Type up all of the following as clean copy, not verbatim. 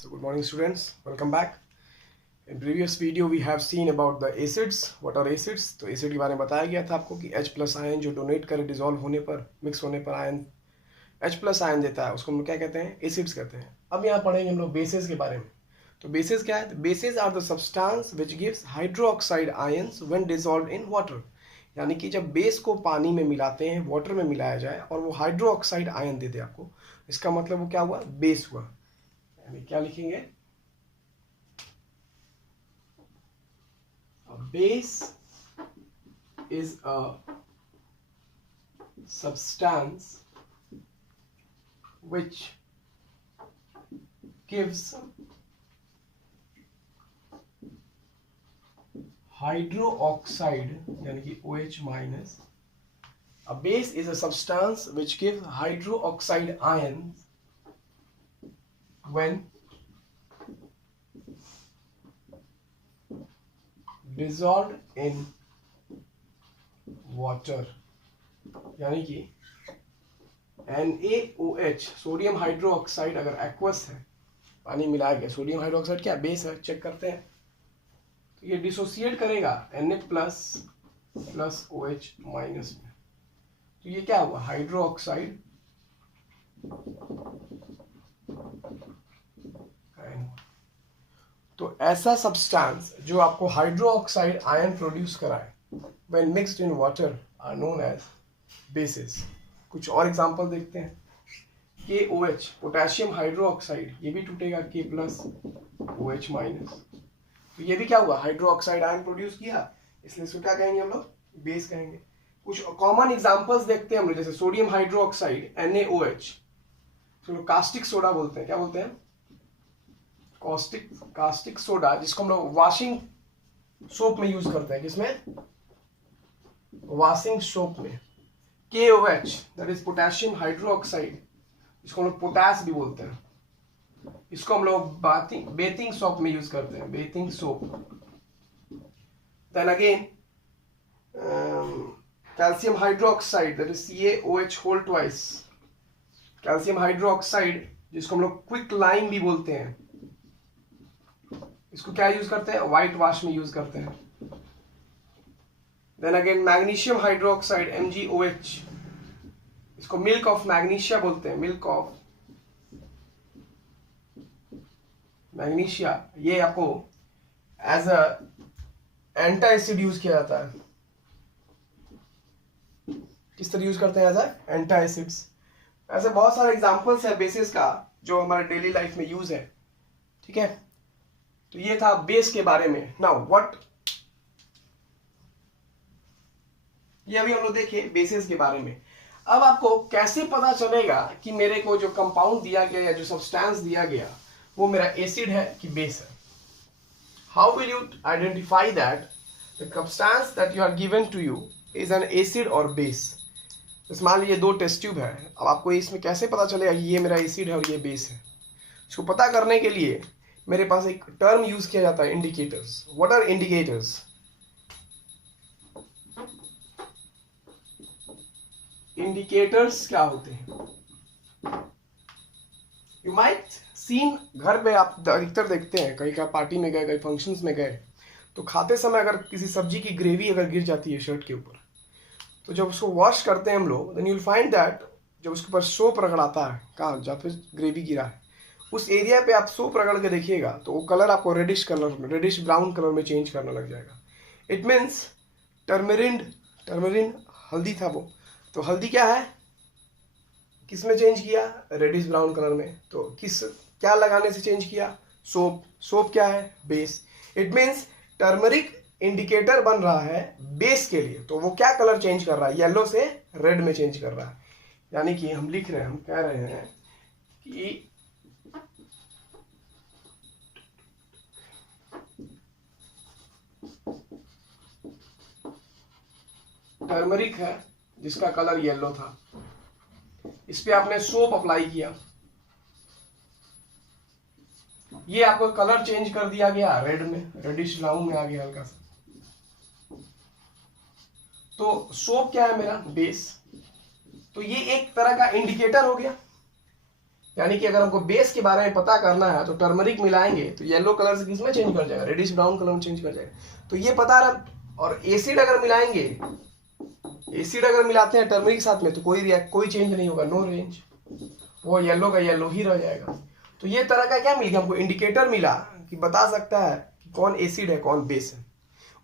So good morning students, welcome back. In previous video we have seen about the acids. What are acids? तो acid के बारे में बताया गया था आपको कि H प्लस आयन जो डोनेट करे डिजोल्व होने पर मिक्स होने पर आयन H प्लस आयन देता है उसको हम क्या कहते हैं? एसिड्स कहते हैं. अब यहाँ पढ़ेंगे हम लोग बेसिस के बारे में. तो बेसिस क्या है? Basis are the substance which gives hydroxide ions when dissolve in water. यानी कि जब बेस को पानी में मिलाते हैं, वाटर में मिलाया जाए और वो हाइड्रोक्साइड आयन दे दे आपको, इसका मतलब वो क्या हुआ? बेस हुआ. यानी क्या लिखेंगे? A base is a substance which gives hydroxide यानी कि OH minus. A base is a substance which gives hydroxide ions when dissolved in water. यानी कि NaOH सोडियम हाइड्रोक्साइड अगर एक्वस है, पानी मिलाया गया, सोडियम हाइड्रोक्साइड क्या बेस है, चेक करते हैं. तो ये डिसोसिएट करेगा Na plus plus OH minus में. तो ये क्या हुआ? हाइड्रोक्साइड तो ऐसा सब्सटेंस जो आपको हाइड्रोक्साइड आयन प्रोड्यूस कराए when mixed in water are known as basis. कुछ और एग्जांपल देखते हैं. KOH पोटेशियम हाइड्रोक्साइड, ये भी टूटेगा K प्लस OH माइनस. तो ये भी क्या हुआ? हाइड्रोक्साइड आयन प्रोड्यूस किया, इसलिए इसको क्या कहेंगे हम लोग? बेस कहेंगे. कुछ कॉमन एग्जांपल्स देखते हैं हम लोग, जैसे सोडियम हाइड्रोक्साइड NaOH, चलो कास्टिक सोडा बोलते हैं. क्या बोलते हैं? कास्टिक सोडा, जिसको हम लोग वॉशिंग सोप में यूज करते हैं. किसमें? वॉशिंग सोप में. KOH that is potassium hydroxide, इसको हम लोग पोटास भी बोलते हैं. इसको हम लोग बेथिंग सोप में यूज करते हैं, bathing soap. Then again calcium hydroxide that is CaOH whole twice. Calcium hydroxide जिसको हम लोग क्विक लाइम भी बोलते हैं, इसको क्या यूज करते हैं? व्हाइट वॉश में यूज करते हैं. Then again magnesium hydroxide MgOH, इसको मिल्क ऑफ मैग्नीशिया बोलते हैं. मिल्क ऑफ मैग्नीशिया, ये आपको as a anti acid use किया जाता है. किस तरह यूज करते हैं? As a anti acids. ऐसे बहुत सारे एग्जांपल्स है बेसिस का जो हमारे डेली लाइफ में यूज है. ठीक है, तो ये था बेस के बारे में. नाउ व्हाट, ये अभी हम लोग देखे बेसिस के बारे में. अब आपको कैसे पता चलेगा कि मेरे को जो कंपाउंड दिया गया या जो सब्सटेंस दिया गया वो मेरा एसिड है कि बेस है? How will you identify that the substance that you are given to you is an acid और बेस? तो मान लीजिए दो टेस्ट ट्यूब है. अब आपको इसमें कैसे पता चलेगा कि ये मेरा एसिड है और ये बेस है? इसको पता करने के लिए मेरे पास एक टर्म यूज किया जाता है, indicators. What are indicators? Indicators क्या होते हैं? यू माइट सीन, घर पे आप अधिकतर देखते हैं, कहीं का पार्टी में गए, कहीं फंक्शंस में गए, तो खाते समय अगर किसी सब्जी की ग्रेवी अगर गिर जाती है शर्ट के ऊपर, तो जब उसको वॉश करते हैं हम लोग, then you will find that जब उसके ऊपर सोप रगड़ाता है, कहाँ जहाँ पे ग्रेवी गिरा है उस एरिया पे आप सोप रगड़ के देखिएगा तो वो कलर आपको रेडिश कलर में, रेडिश ब्राउन कलर में चेंज करने लग जाएगा. इट मीन्स टर्मरिन हल्दी था वो, तो हल्दी क्या है? किस में चेंज किया? रेडिश ब्राउन कलर में. तो क्या लगाने से चेंज किया? सोप क्या है? Base. It means turmeric indicator बन रहा है बेस के लिए. तो वो क्या कलर चेंज कर रहा है? येलो से रेड में चेंज कर रहा है. यानी कि हम लिख रहे हैं, हम कह रहे हैं कि टर्मरिक है जिसका कलर येलो था, इस पे आपने सोप अप्लाई किया, ये आपको कलर चेंज कर दिया गया रेड में, रेडिश ब्राउन में आ गया हल्का सा. तो सोप क्या है? मेरा बेस. तो ये एक तरह का इंडिकेटर हो गया. यानी कि अगर हमको बेस के बारे में पता करना है तो टर्मरिक मिलाएंगे तो येलो कलर से किसमें चेंज कर जाएगा, रेडिश ब्राउन कलर में चेंज कर जाएगा। तो ये पता रहा। और एसिड अगर मिलाएंगे, एसिड अगर मिलाते हैं टर्मरिक के साथ में तो कोई चेंज नहीं होगा, नो रेंज, वो येलो का येलो ही रह जाएगा। तो ये तरह का क्या मिल गया हमको, इंडिकेटर मिला कि बता सकता है कि कौन एसिड है कौन बेस है।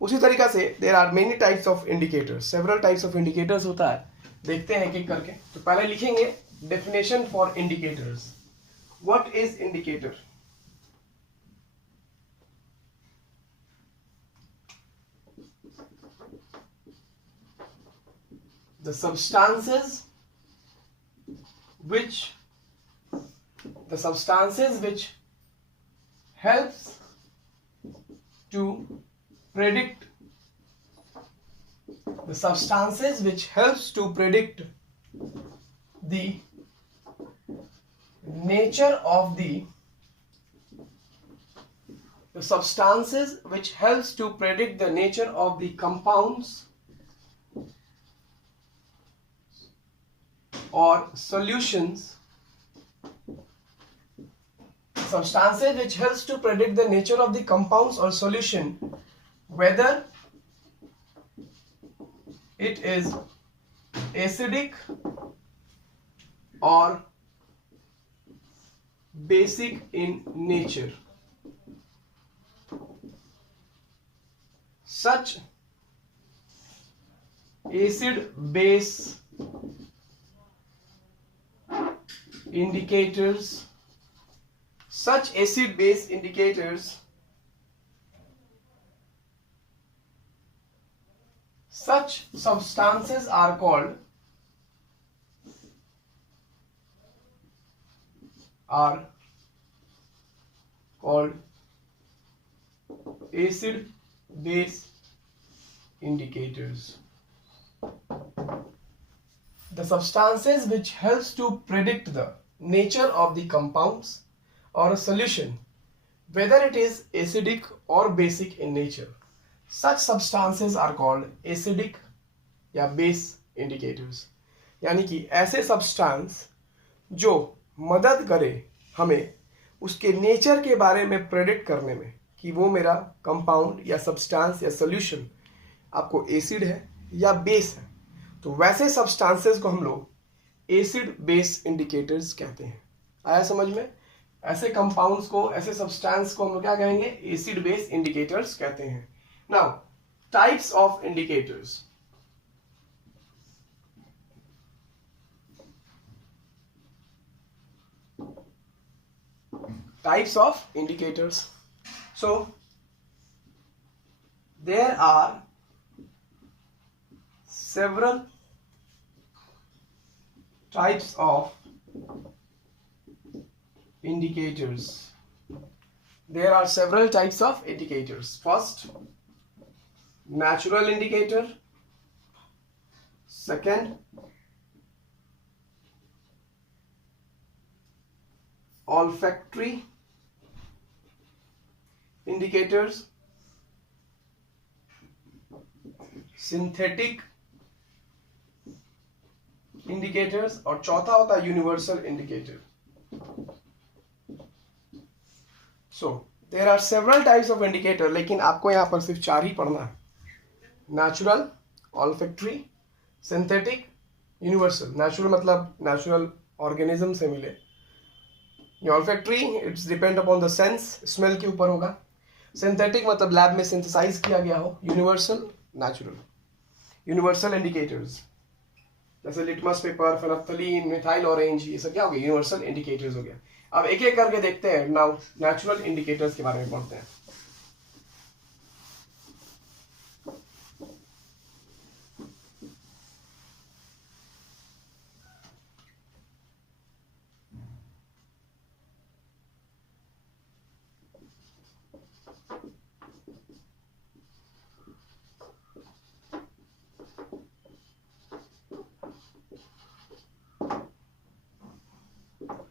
उसी तरीका से there are many types of indicators, several types of indicators होता है। देखते हैं एक एक करके। तो पहले लिखेंगे definition for indicators. What is indicator? The substances which helps to predict the nature of the substances which helps to predict the nature of the compounds or solutions, substances which helps to predict the nature of the compounds or solution, whether it is acidic or basic in nature. Such acid-base indicators, such substances are called acid base indicators. The substances which helps to predict the nature of the compounds or a solution, whether it is acidic or basic in nature, such substances are called acidic या base indicators. यानी कि ऐसे substance जो मदद करे हमें उसके nature के बारे में प्रेडिक्ट करने में कि वो मेरा कंपाउंड या सब्सटेंस या सोल्यूशन आपको एसिड है या बेस है, तो वैसे सब्सटेंसेस को हम लोग एसिड बेस इंडिकेटर्स कहते हैं। आया समझ में? ऐसे कंपाउंड्स को, ऐसे सब्सटेंस को हम लोग क्या कहेंगे, एसिड बेस इंडिकेटर्स कहते हैं। Now types of indicators. Types of indicators. So there are several types of indicators. There are several types of indicators. First, natural indicator. Second, olfactory indicators. Synthetic indicators और चौथा होता है universal indicator. So there are several types of indicator, लेकिन आपको यहाँ पर सिर्फ 4 ही पढ़ना है। Natural, olfactory, synthetic, universal. Natural मतलब नेचुरल ऑर्गेनिज्म से मिले। Olfactory it's depend upon the sense, smell के ऊपर होगा। सिंथेटिक मतलब लैब में सिंथेसाइज किया गया हो। Universal, natural. यूनिवर्सल इंडिकेटर्स जैसे लिटमस पेपर, फेनोल्फथलीन, मिथाइल ऑरेंज, ये सब क्या हो गया, यूनिवर्सल इंडिकेटर्स हो गया। अब एक एक करके देखते हैं। नाउ नेचुरल इंडिकेटर्स के बारे में पढ़ते हैं।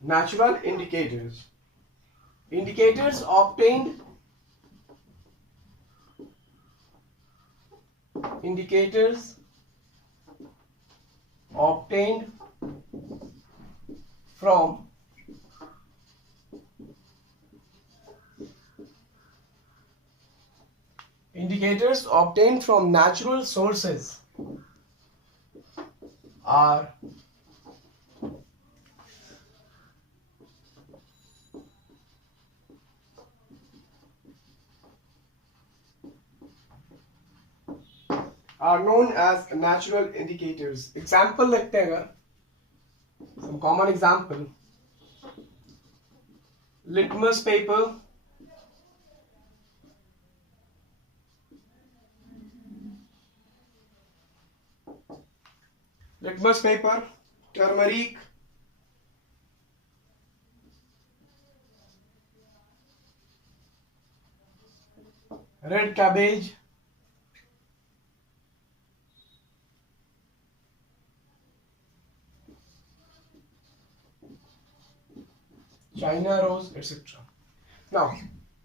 Natural indicators. Indicators obtained from indicators obtained from natural sources are known as natural indicators. Example देखते हैं अगर, some common example, litmus paper, turmeric, red cabbage, China rose, etc. Now,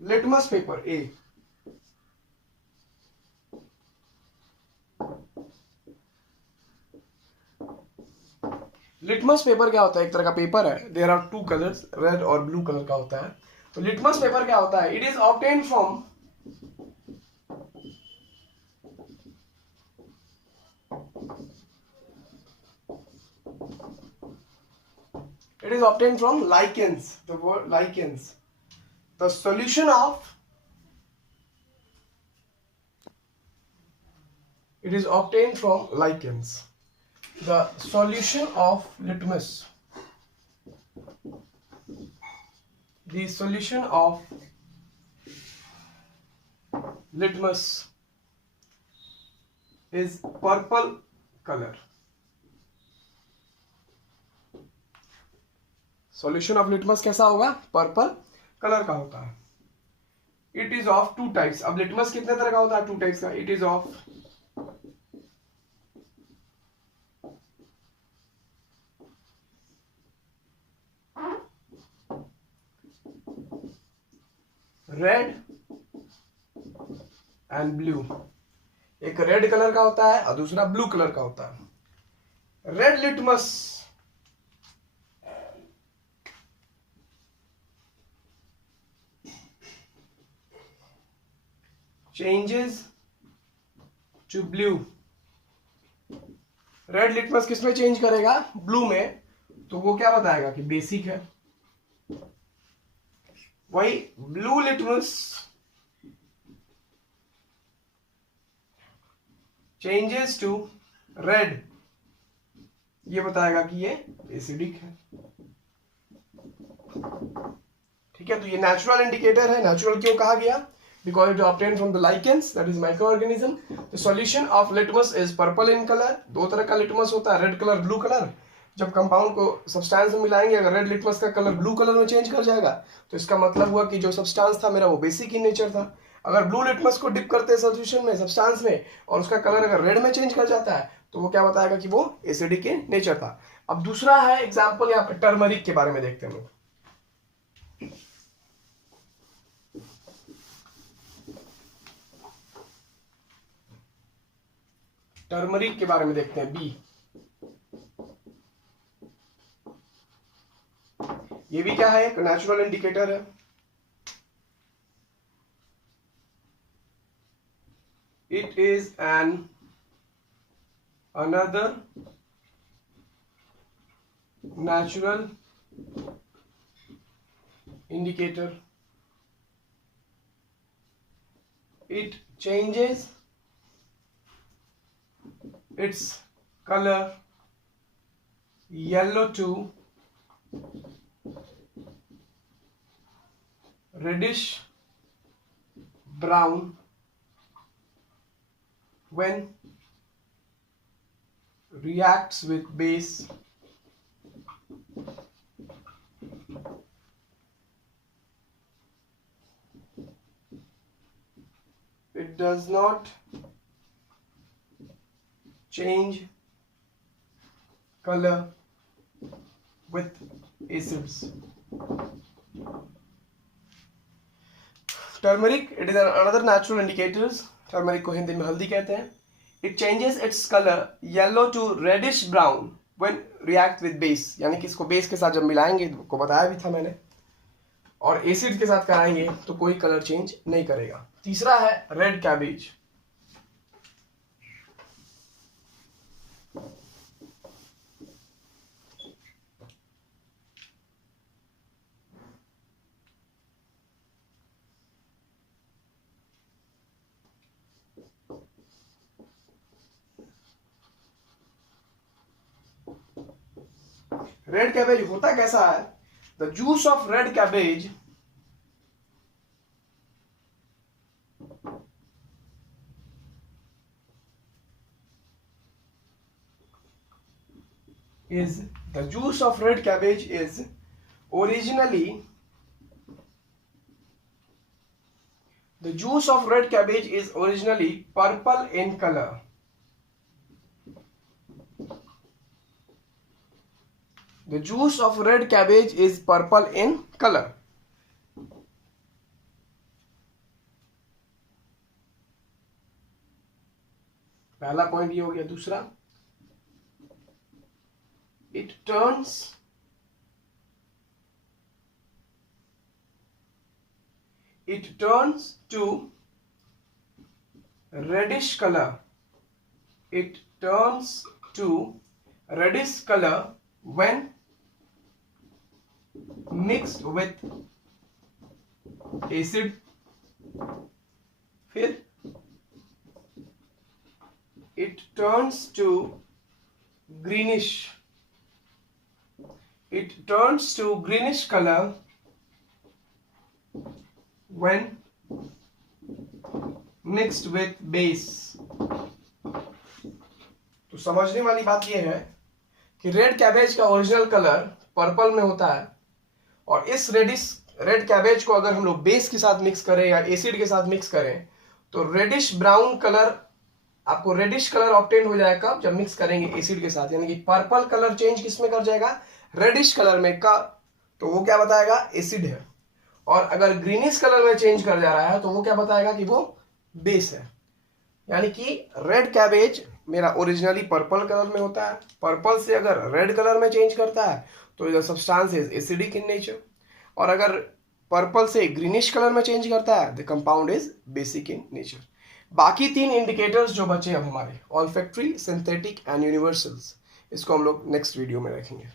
litmus paper A. Litmus paper क्या होता है? एक तरह का paper है. There are two colours, red और ब्लू कलर का होता है. तो लिटमस पेपर क्या होता है? It is obtained from lichens. The word lichens. The solution of it is obtained from lichens. The solution of litmus. The solution of litmus is purple color. Solution of litmus कैसा होगा? Purple colour का होता है. It is of two types. अब litmus कितने तरह का होता है? Two types का. It is of red and blue. एक रेड कलर का होता है और दूसरा ब्लू कलर का होता है. Red litmus changes to blue. Red litmus किसमें चेंज करेगा? ब्लू में. तो वो क्या बताएगा कि बेसिक है. वही blue litmus changes to red, ये बताएगा कि ये एसिडिक है. ठीक है. तो ये नेचुरल इंडिकेटर है. नेचुरल क्यों कहा गया? Because it is obtained from the lichens, that is microorganism. The solution of litmus is purple in color. दो तरह का लिटमस होता है, रेड कलर, ब्लू कलर. जब कंपाउंड को सब्सटेंस में मिलाएंगे, अगर रेड लिटमस का कलर ब्लू कलर में चेंज कर जाएगा तो इसका मतलब हुआ कि जो सब्सटेंस था मेरा वो बेसिक इन नेचर था. अगर ब्लू लिटमस को डिप करते हैं सॉल्यूशन में, सब्सटेंस में, और उसका कलर अगर रेड में चेंज कर जाता है तो वो क्या बताएगा कि वो एसिडिक इन नेचर था. अब दूसरा है एग्जाम्पल यहाँ पे टर्मरिक के बारे में देखते हैं लोग. टर्मरिक के बारे में देखते हैं. बी. ये भी क्या है? एक नेचुरल इंडिकेटर है. It is an another natural indicator. It changes its color yellow to reddish brown when reacts with base. It does not change color with acids. Turmeric, it is another natural indicators. Turmeric को हिंदी में हल्दी कहते हैं. It changes its color yellow to reddish brown when react with base. यानी कि इसको base के साथ जब मिलाएंगे, को बताया भी था मैंने, और एसिड के साथ कराएंगे तो कोई कलर चेंज नहीं करेगा. तीसरा है रेड कैबेज. रेड कैबेज होता कैसा है? The juice of red cabbage is originally purple in color. The juice of red cabbage is purple in color. पहला पॉइंट ये हो गया. दूसरा, it turns to reddish color. It turns to reddish color when mixed with acid. फिर it turns to greenish. It turns to greenish color when mixed with base. तो समझने वाली बात यह है कि रेड कैबेज का ओरिजिनल कलर पर्पल में होता है, और इस रेड कैबेज को अगर हम लोग बेस के साथ मिक्स करें या एसिड के साथ मिक्स करें तो रेडिश ब्राउन कलर, आपको रेडिश कलर ऑब्टेन हो जाएगा जब मिक्स करेंगे एसिड के साथ. यानी कि पर्पल कलर चेंज किस में कर जाएगा? रेडिश कलर में का. तो वो क्या बताएगा? एसिड है. और अगर ग्रीनिश कलर में चेंज कर जा रहा है तो वो क्या बताएगा? कि वो बेस है. यानी कि रेड कैबेज मेरा ओरिजिनली पर्पल कलर में होता है. पर्पल से अगर रेड कलर में चेंज करता है तो the substance is acidic in nature, और अगर पर्पल से ग्रीनिश कलर में चेंज करता है the compound is basic in nature. बाकी 3 इंडिकेटर्स जो बचे अब हमारे, ऑल्फैक्टरी, सिंथेटिक एंड यूनिवर्सल्स, इसको हम लोग नेक्स्ट वीडियो में रखेंगे.